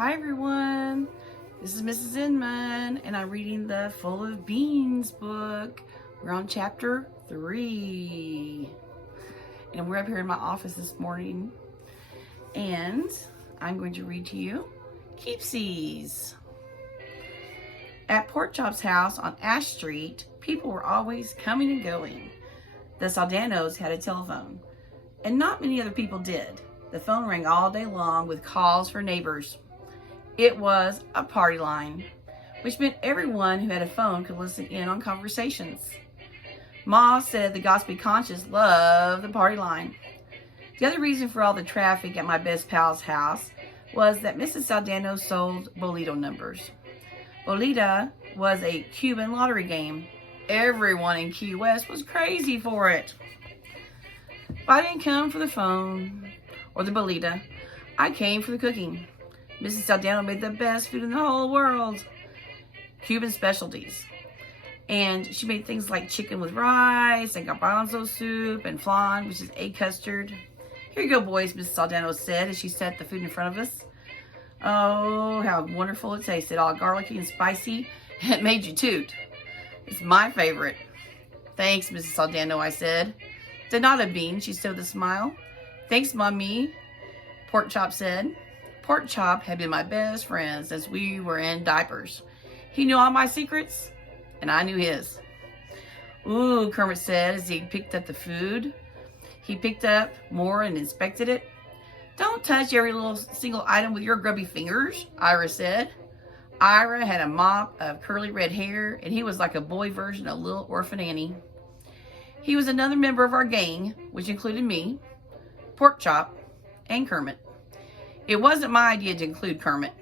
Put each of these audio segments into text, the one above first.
Hi everyone, this is Mrs. Inman and I'm reading the Full of Beans book. We're on chapter 3 and we're up here in my office this morning and I'm going to read to you Keepsies. At Pork Chop's house on Ash Street, people were always coming and going. The Saldanos had a telephone and not many other people did. The phone rang all day long with calls for neighbors. It was a party line, which meant everyone who had a phone could listen in on conversations. Ma said the gossipy conscious loved the party line. The other reason for all the traffic at my best pal's house was that Mrs. Saldano sold bolito numbers. Bolita was a Cuban lottery game. Everyone in Key West was crazy for it. If I didn't come for the phone or the bolita, I came for the cooking. Mrs. Saldano made the best food in the whole world. Cuban specialties. And she made things like chicken with rice and garbanzo soup and flan, which is egg custard. Here you go, boys, Mrs. Saldano said as she set the food in front of us. Oh, how wonderful it tasted. All garlicky and spicy. It made you toot. It's my favorite. Thanks, Mrs. Saldano, I said. Not a bean, she said with a smile. Thanks, Mommy, Pork Chop said. Pork Chop had been my best friend since we were in diapers. He knew all my secrets, and I knew his. Ooh, Kermit said as he picked up the food. He picked up more and inspected it. Don't touch every little single item with your grubby fingers, Ira said. Ira had a mop of curly red hair, and he was like a boy version of Little Orphan Annie. He was another member of our gang, which included me, Pork Chop, and Kermit. It wasn't my idea to include Kermit,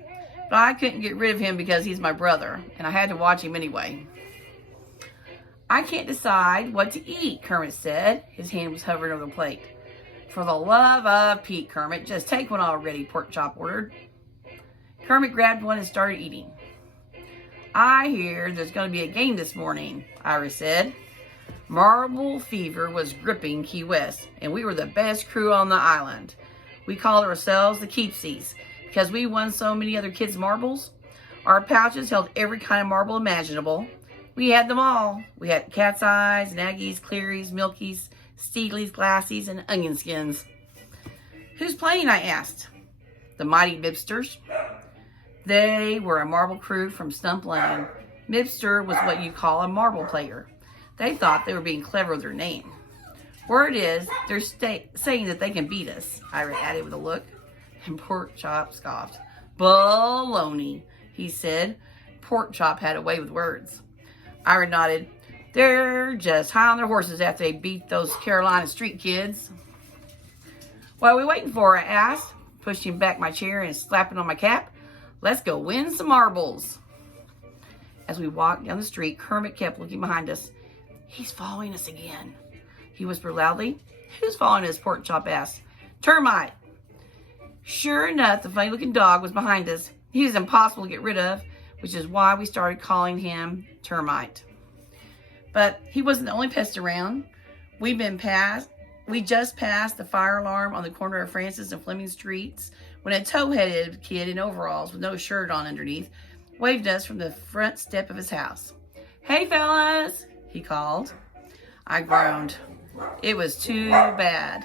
but I couldn't get rid of him because he's my brother, and I had to watch him anyway. I can't decide what to eat, Kermit said. His hand was hovering over the plate. For the love of Pete, Kermit, just take one already, Pork Chop ordered. Kermit grabbed one and started eating. I hear there's going to be a game this morning, Ira said. Marble fever was gripping Key West, and we were the best crew on the island. We called ourselves the Keepsies because we won so many other kids' marbles. Our pouches held every kind of marble imaginable. We had them all. We had cat's eyes, naggies, clearies, milkies, steedleys, glassies, and onion skins. Who's playing? I asked. The mighty Mibsters. They were a marble crew from Stump Lane. Mibster was what you call a marble player. They thought they were being clever with their name. Word is, they're saying that they can beat us, Ira added with a look. And Pork Chop scoffed. Baloney, he said. Pork Chop had a way with words. Ira nodded. They're just high on their horses after they beat those Carolina street kids. What are we waiting for? I asked, pushing back my chair and slapping on my cap. Let's go win some marbles. As we walked down the street, Kermit kept looking behind us. He's following us again, he whispered loudly. Who's following us? Pork Chop asked. Termite. Sure enough, the funny-looking dog was behind us. He was impossible to get rid of, which is why we started calling him Termite. But he wasn't the only pest around. We just passed the fire alarm on the corner of Francis and Fleming Streets when a tow-headed kid in overalls with no shirt on underneath waved us from the front step of his house. Hey, fellas, he called. I groaned. It was too bad.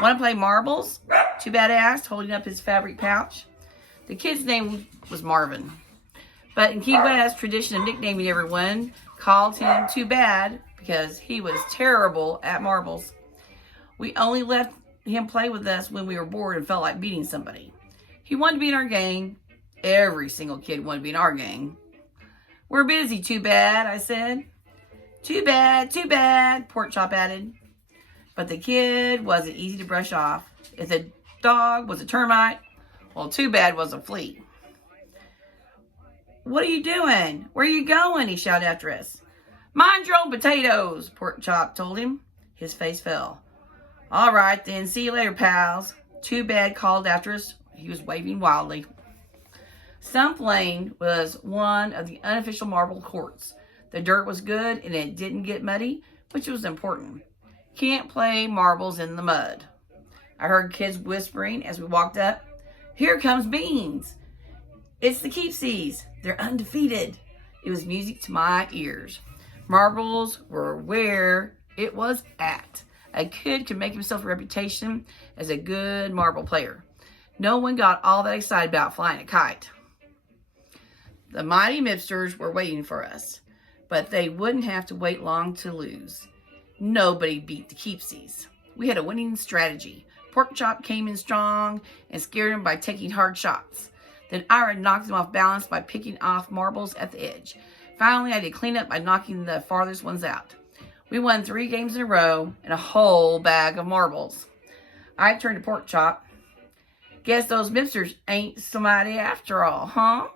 Want to play marbles? Too Bad asked, holding up his fabric pouch. The kid's name was Marvin. But in Key West, tradition of nicknaming everyone called him Too Bad because he was terrible at marbles. We only let him play with us when we were bored and felt like beating somebody. He wanted to be in our gang. Every single kid wanted to be in our gang. We're busy, Too Bad, I said. Too bad, Pork Chop added. But the kid wasn't easy to brush off. If the dog was a termite, well, Too Bad was a flea. What are you doing? Where are you going? He shouted after us. Mind your own potatoes, Pork Chop told him. His face fell. All right, then. See you later, pals. Too Bad called after us. He was waving wildly. Stump Lane was one of the unofficial marble courts. The dirt was good and it didn't get muddy, which was important. Can't play marbles in the mud. I heard kids whispering as we walked up. Here comes Beans. It's the Keepsies. They're undefeated. It was music to my ears. Marbles were where it was at. A kid could make himself a reputation as a good marble player. No one got all that excited about flying a kite. The mighty Mipsters were waiting for us, but they wouldn't have to wait long to lose. Nobody beat the Keepsies. We had a winning strategy. Porkchop came in strong and scared him by taking hard shots. Then Ira knocked him off balance by picking off marbles at the edge. Finally, I did clean up by knocking the farthest ones out. We won 3 games in a row and a whole bag of marbles. I turned to Porkchop. Guess those Mipsters ain't somebody after all, huh?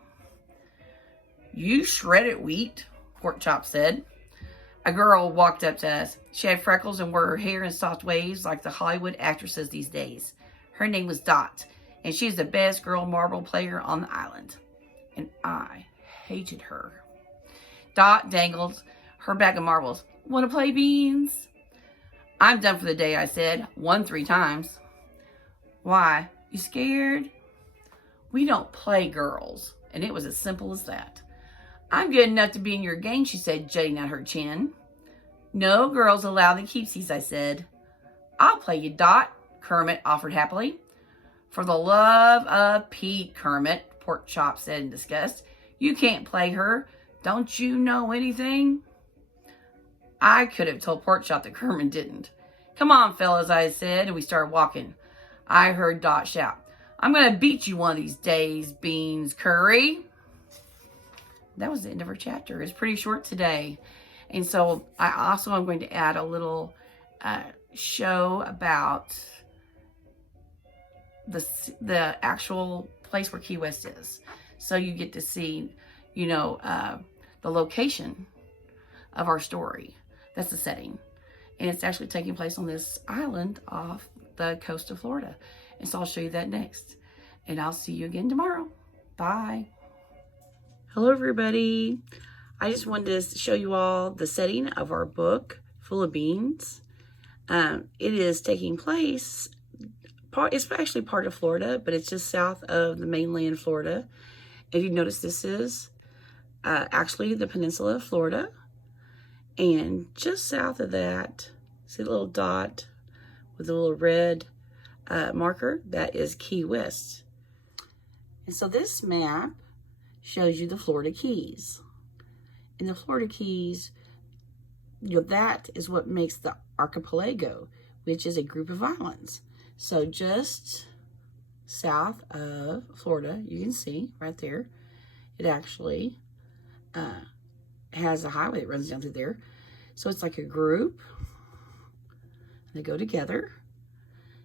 You shredded wheat, Porkchop said. A girl walked up to us. She had freckles and wore her hair in soft waves like the Hollywood actresses these days. Her name was Dot, and she was the best girl marble player on the island. And I hated her. Dot dangled her bag of marbles. Want to play beans? I'm done for the day, I said. Won 3 times. Why? You scared? We don't play, girls. And it was as simple as that. I'm good enough to be in your gang, she said, jutting out her chin. No girls allow the Keepsies, I said. I'll play you, Dot, Kermit offered happily. For the love of Pete, Kermit, Porkchop said in disgust. You can't play her. Don't you know anything? I could have told Porkchop that Kermit didn't. Come on, fellas, I said, and we started walking. I heard Dot shout, I'm going to beat you one of these days, Beans Curry. That was the end of our chapter. It's pretty short today. And so I also am going to add a little show about the actual place where Key West is. So you get to see, the location of our story. That's the setting. And it's actually taking place on this island off the coast of Florida. And so I'll show you that next. And I'll see you again tomorrow. Bye. Hello, everybody. I just wanted to show you all the setting of our book, Full of Beans. It is taking place, it's actually part of Florida, but it's just south of the mainland Florida. If you notice, this is actually the peninsula of Florida. And just south of that, see the little dot with a little red marker? That is Key West. And so this map shows you the Florida Keys. And the Florida Keys, that is what makes the archipelago, which is a group of islands. So just south of Florida, you can see right there, it actually has a highway that runs down through there. So it's like a group. They go together.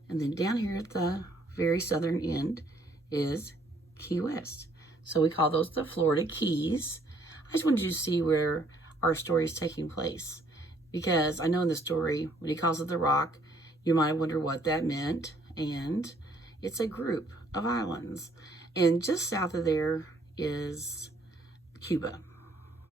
And then down here at the very southern end is Key West. So we call those the Florida Keys. I just wanted you to see where our story is taking place. Because I know in the story, when he calls it the Rock, you might wonder what that meant. And it's a group of islands. And just south of there is Cuba.